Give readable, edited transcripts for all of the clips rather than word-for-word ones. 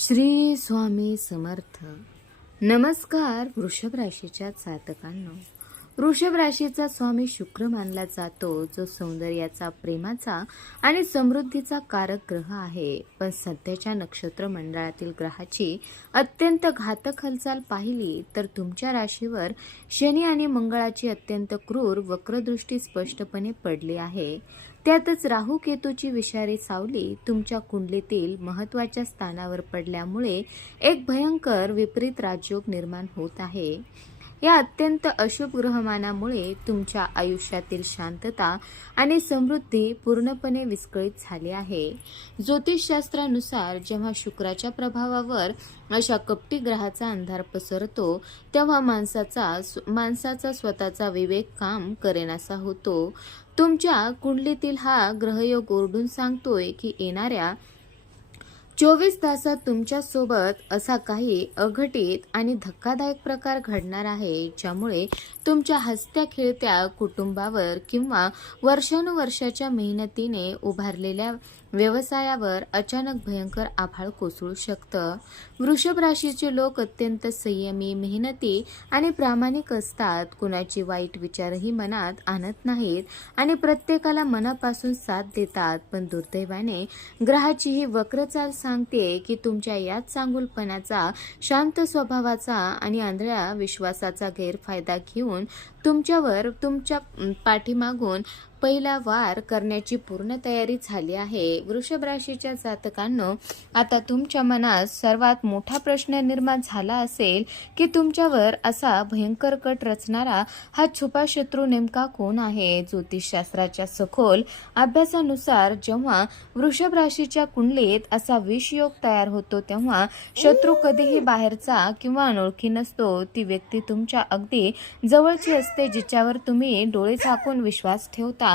श्री स्वामी समर्थ. नमस्कार वृषभ राशीच्या जातकांनो. वृषभ राशीचा स्वामी शुक्र मानला जातो, जो सौंदर्याचा, प्रेमाचा आणि समृद्धीचा कारक ग्रह आहे. पण सध्याच्या नक्षत्र मंडळातील ग्रहाची अत्यंत घातक हालचाल पाहिली तर तुमच्या राशीवर शनी आणि मंगळाची अत्यंत क्रूर वक्रदृष्टी स्पष्टपणे पडली आहे. त्यातच राहू केतूची विषारी सावली तुमच्या कुंडलीतील महत्त्वाच्या स्थानावर पडल्यामुळे एक भयंकर विपरीत राजयोग निर्माण होत आहे. या अत्यंत अशुभ ग्रहमानामुळे तुमच्या आयुष्यातील शांतता आणि समृद्धी पूर्णपणे विस्कळीत झाली आहे. ज्योतिषशास्त्रानुसार जेव्हा शुक्राच्या प्रभावावर अशा कपटी ग्रहाचा अंधार पसरतो तेव्हा माणसाचा स्वतःचा विवेक काम करेनासा होतो. तुमच्या कुंडलीतील हा ग्रहयोग ओरडून सांगतोय की येणाऱ्या 24 तासात तुमच्या सोबत असा काही अघटित आणि धक्कादायक प्रकार घडणार आहे, ज्यामुळे तुमच्या हसत्या खेळत्या कुटुंबावर किंवा वर्षानुवर्षाच्या मेहनतीने उभारलेल्या व्यवसायावर अचानक भयंकर आभाळ कोसळू शकतं. वृषभ राशीचे लोक अत्यंत संयमी, मेहनती आणि प्रामाणिक असतात. कुणाची वाईट विचारही मनात आणत नाहीत आणि प्रत्येकाला मनापासून साथ देतात. पण दुर्दैवाने ग्रहाची ही वक्रचाल सांगते की तुमच्या याच चांगुलपणाचा, शांत स्वभावाचा आणि आंधळ्या विश्वासाचा गैरफायदा घेऊन तुमच्या पाठीमागून पहिला वार करण्याची पूर्ण तयारी झाली आहे. वृषभ राशीच्या जातकांनो, आता तुमच्या मनात सर्वात मोठा प्रश्न निर्माण झाला असेल की तुमच्यावर असा भयंकर कट रचणारा हा छुपा शत्रू नेमका कोण आहे. ज्योतिषशास्त्राच्या सखोल अभ्यासानुसार जेव्हा वृषभ राशीच्या कुंडलीत असा विषयोग तयार होतो तेव्हा शत्रू कधीही बाहेरचा किंवा अनोळखी नसतो. ती व्यक्ती तुमच्या अगदी जवळची असते, जिच्यावर तुम्ही डोळे झाकून विश्वास ठेवता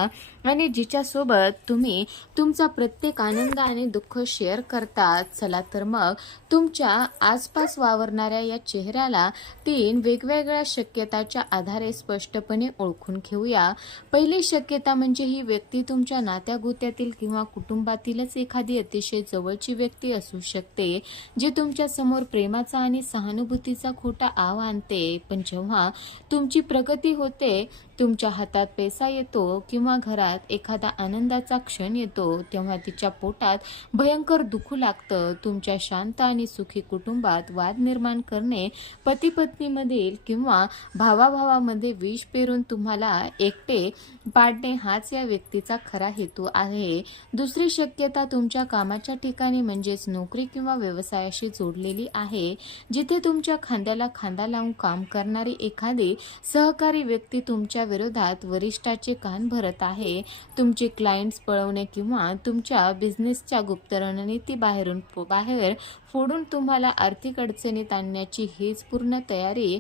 आणि जिच्यासोबत तुम्ही तुमचा प्रत्येक आनंद आणि दुःख शेअर करतात. चला तर मग तुमच्या आसपास वावरणाऱ्या या चेहऱ्याला 3 वेगवेगळ्या शक्यताच्या आधारे स्पष्टपणे ओळखून घेऊया. पहिली शक्यता म्हणजे ही व्यक्ती तुमच्या नात्यागोत्यातील किंवा कुटुंबातीलच एखादी अतिशय जवळची व्यक्ती असू शकते, जी तुमच्या समोर प्रेमाचा आणि सहानुभूतीचा खोटा आव आणते. पण जेव्हा तुमची प्रगती होते, तुमच्या हातात पैसा येतो किंवा घरात एखादा आनंदाचा क्षण येतो, तेव्हा तिच्या पोटात भयंकर दुखू लागतं. तुमच्या शांत आणि सुखी कुटुंबात वाद निर्माण करणे, पती पत्नीमधील किंवा भावाभावामध्ये विष पेरून तुम्हाला एकटे पाडणे हाच या व्यक्तीचा खरा हेतू आहे. दुसरी शक्यता तुमच्या कामाच्या ठिकाणी म्हणजेच नोकरी किंवा व्यवसायाशी जोडलेली आहे, जिथे तुमच्या खांद्याला खांदा लावून काम करणारी एखादी सहकारी व्यक्ती तुमच्या विरोधात वरिष्ठाचे कान भरत आहे. तुमचे क्लायंट्स पळवणे किंवा तुमच्या बिझनेसच्या गुप्त रणनीती बाहेर फोडून तुम्हाला आर्थिक अडचणीत आणण्याची हीच पूर्ण तयारी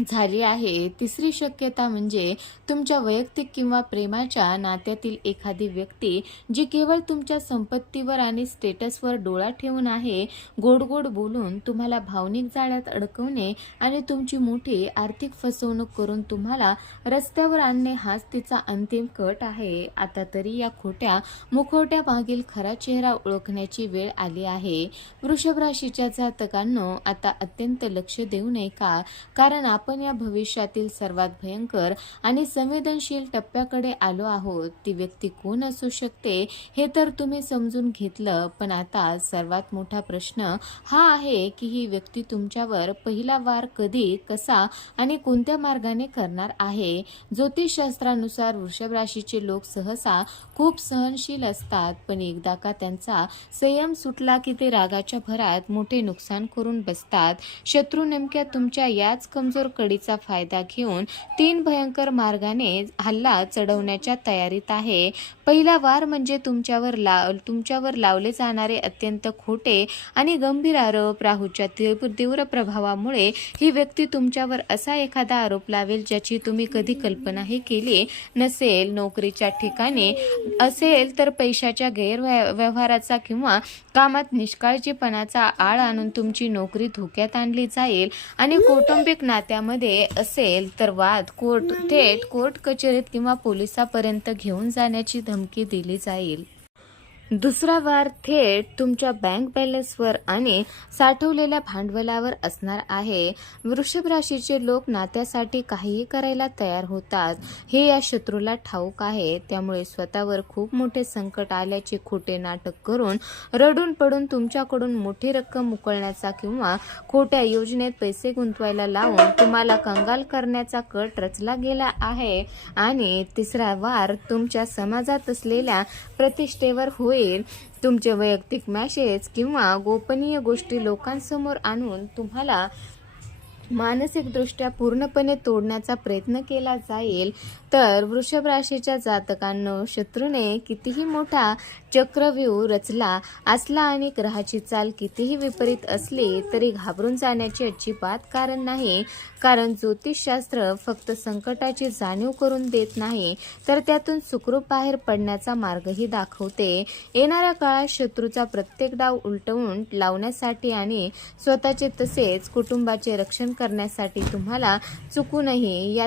झाली आहे. तिसरी शक्यता म्हणजे तुमच्या वैयक्तिक किंवा प्रेमाच्या नात्यातील एखादी व्यक्ती जी केवळ तुमच्या संपत्तीवर आणि स्टेटसवर डोळा ठेवून आहे. गोड गोड बोलून तुम्हाला भावनिक जाळ्यात अडकवणे आणि तुमची मोठी आर्थिक फसवणूक करून तुम्हाला रस्त्यावर आणणे हाच तिचा अंतिम कट आहे. आता तरी या खोट्या मुखवट्या मागील खरा चेहरा ओळखण्याची वेळ आली आहे. वृषभ राशीच्या जातकांनो, आता अत्यंत लक्ष देऊ नये का, कारण आपण या भविष्यातील सर्वात भयंकर आणि संवेदनशील टप्प्याकडे आलो आहोत. ती व्यक्ती कोण असू शकते हे तर तुम्ही समजून घेतलं, पण आता सर्वात मोठा प्रश्न हा आहे की ही व्यक्ती तुमच्यावर पहिला वार कधी, कसा आणि कोणत्या मार्गाने करणार आहे. ज्योतिषशास्त्रानुसार वृषभ राशीचे लोक सहसा खूप सहनशील असतात, पण एकदा का त्यांचा संयम सुटला की ते रागाच्या भरात मोठे नुकसान करून बसतात. शत्रू नेमक्या तुमच्या याच कमजोर कडीचा फायदा घेऊन 3 भयंकर मार्गाने हल्ला चढवण्याच्या तयारीत आहे. पहिला वार म्हणजे तुमच्यावर लावले जाणारे अत्यंत खोटे आणि गंभीर आरोप. राहूच्या तीव्र प्रभावामुळे ही व्यक्ती तुमच्यावर असा एखादा आरोप लावेल ज्याची तुम्ही कधी कल्पनाही केली नसेल. नोकरीच्या ठिकाणी असेल तर पैशाच्या गैरव्यवहाराचा किंवा कामात निष्काळजीपणाचा आळ आणून तुमची नोकरी धोक्यात आणली जाईल आणि कौटुंबिक नात्यामध्ये असेल तर वाद थेट कोर्ट कचेरीत किंवा पोलिसापर्यंत घेऊन जाण्याची धमकी दिली जाईल. दुसरा वार थेट तुमच्या बँक बॅलन्सवर आणि साठवलेल्या भांडवलावर असणार आहे. वृषभ राशीचे लोक नात्यासाठी काहीही करायला तयार होतात हे या शत्रूला ठाऊक आहे. त्यामुळे स्वतःवर खूप मोठे संकट आल्याचे खोटे नाटक करून रडून पडून तुमच्याकडून मोठी रक्कम उकळण्याचा किंवा खोट्या योजनेत पैसे गुंतवायला लावून तुम्हाला कंगाल करण्याचा कट रचला गेला आहे. आणि तिसरा वार तुमच्या समाजात असलेल्या प्रतिष्ठेवर होईल. तुमचे वैयक्तिक मेसेज किंवा गोपनीय गोष्टी लोकांसमोर आणून तुम्हाला मानसिकदृष्ट्या पूर्णपणे तोडण्याचा प्रयत्न केला जाईल. तर वृषभ राशीच्या जातकांनो, शत्रूने कितीही मोठा चक्रव्यूह रचला असला आणि ग्रहाची चाल कितीही विपरीत असली तरी घाबरून जाण्याची अजिबात कारण नाही. कारण ज्योतिषशास्त्र फक्त संकटाची जाणीव करून देत नाही तर त्यातून सुखरूप बाहेर पडण्याचा मार्गही दाखवते. येणाऱ्या काळात शत्रूचा प्रत्येक डाव उलटवून लावण्यासाठी आणि स्वतःचे तसेच कुटुंबाचे रक्षण करण्यासाठी तुम्हाला चुकूनही या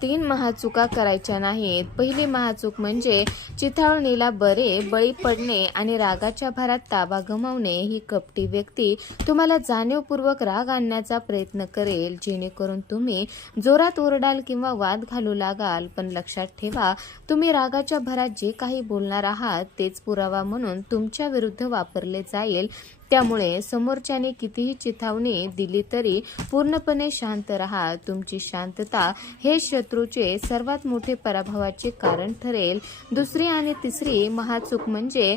तीन महाचुका करायच्या नाहीत. पहिली महाचूक म्हणजे चिथावणीला बळी पडणे आणि रागाच्या भरात ताबा गमावणे. ही कपटी व्यक्ती तुम्हाला जाणीवपूर्वक राग आणण्याचा प्रयत्न करेल, जेणेकरून तुम्ही जोरात ओरडाल किंवा वाद घालू लागाल. पण लक्षात ठेवा, तुम्ही रागाच्या भरात जे काही बोलणार आहात तेच पुरावा म्हणून तुमच्या विरुद्ध वापरले जाईल. त्यामुळे समोरच्याने कितीही चिथावणी दिली तरी पूर्णपणे शांत राहा. तुमची शांतता हे शत्रूचे सर्वात मोठे पराभवाचे कारण ठरेल. दुसरी आणि तिसरी महाचूक म्हणजे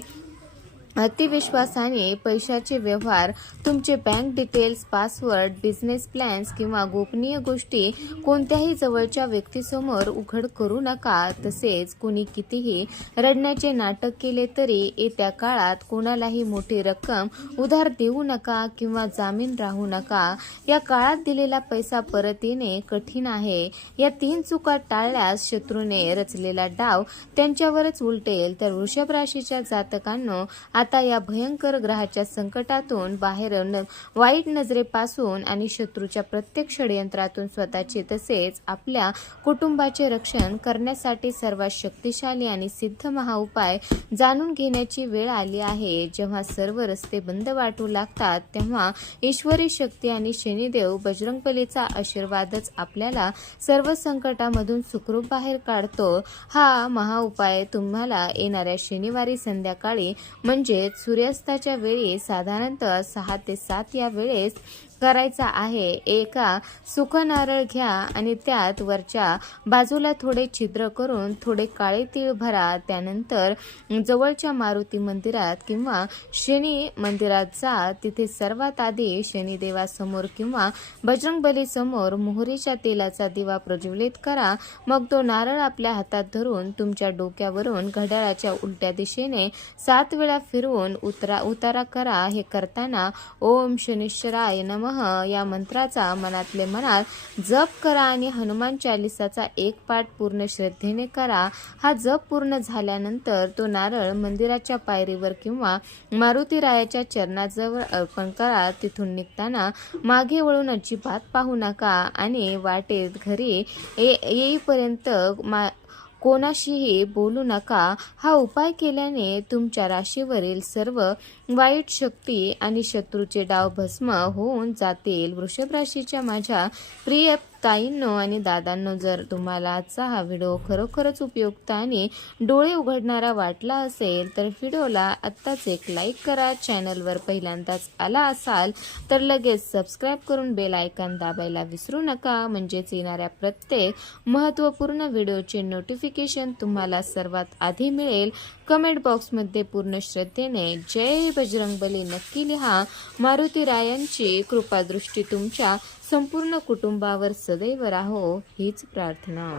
अतिविश्वासाने पैशाचे व्यवहार, तुमचे bank details, password, business plans किंवा गोपनीय गोष्टी कोणत्याही जवळच्या व्यक्तीसमोर उघड करू नका. तसेच कुणी कितीही रडण्याचे नाटक केले तरी येत्या काळात कोणालाही मोठी रक्कम उधार देऊ नका किंवा जामीन राहू नका. या काळात दिलेला पैसा परत येणे कठीण आहे. या तीन चुका टाळल्यास शत्रूने रचलेला डाव त्यांच्यावरच उलटेल. तर वृषभ राशीच्या जातकांनो, आता या भयंकर ग्रहाच्या संकटातून बाहेर वाईट नजरेपासून आणि शत्रूच्या प्रत्येक षडयंत्रातून स्वतःचे तसेच आपल्या कुटुंबाचे रक्षण करण्यासाठी सर्वात शक्तिशाली आणि सिद्ध महाउपाय जाणून घेण्याची वेळ आली आहे. जेव्हा सर्व रस्ते बंद वाटू लागतात तेव्हा ईश्वरी शक्ती आणि शनिदेव बजरंगबलीचा आशीर्वादच आपल्याला सर्व संकटामधून सुखरूप बाहेर काढतो. हा महाउपाय तुम्हाला येणाऱ्या शनिवारी संध्याकाळी म्हणजे सूर्यास्ताच्या वेळी साधारणतः 6 ते 7 या वेळेस करायचा आहे. एका सुख नारळ घ्या आणि त्यात वरच्या बाजूला थोडे छिद्र करून थोडे काळे तीळ भरा. त्यानंतर जवळच्या मारुती मंदिरात किंवा शनी मंदिरात जा. तिथे सर्वात आधी शनिदेवासमोर किंवा बजरंगबली समोर मोहरीच्या तेलाचा दिवा प्रज्वलित करा. मग तो नारळ आपल्या हातात धरून तुमच्या डोक्यावरून घड्याळाच्या उलट्या दिशेने 7 वेळा फिरवून उतारा करा. हे करताना ओम शनीश्वराय नमः या मंत्राचा मनातले मनात जप करा आणि हनुमान चालिसाचा एक पाठ पूर्ण श्रद्धेने करा. हा जप पूर्ण झाल्यानंतर तो नारळ मंदिराच्या पायरीवर किंवा मारुतीरायाच्या चरणाजवळ अर्पण करा. तिथून निघताना मागे वळून अजिबात पाहू नका आणि वाटेत घरी येईपर्यंत कोणाशीही बोलू नका. हा उपाय केल्याने तुमच्या राशीवरील सर्व वाईट शक्ती आणि शत्रूचे डाव भस्म होऊन जातील. वृषभ राशीच्या माझ्या प्रिय ताईंनो आणि दादांनो, जर तुम्हाला आजचा हा व्हिडिओ खरोखरच उपयुक्त आणि डोळे उघडणारा वाटला असेल तर व्हिडिओला आत्ताच एक लाईक करा. चॅनलवर पहिल्यांदाच आला असाल तर लगेच सबस्क्राईब करून बेल आयकॉन दाबायला विसरू नका. म्हणजेच येणाऱ्या प्रत्येक महत्त्वपूर्ण व्हिडिओचे नोटिफिकेशन तुम्हाला सर्वात आधी मिळेल. कमेंट बॉक्समध्ये पूर्ण श्रद्धेने जय बजरंगबली नक्की लिहा. मारुतीरायांची कृपादृष्टी तुमच्या संपूर्ण कुटुंबावर सदैव राहो हीच प्रार्थना.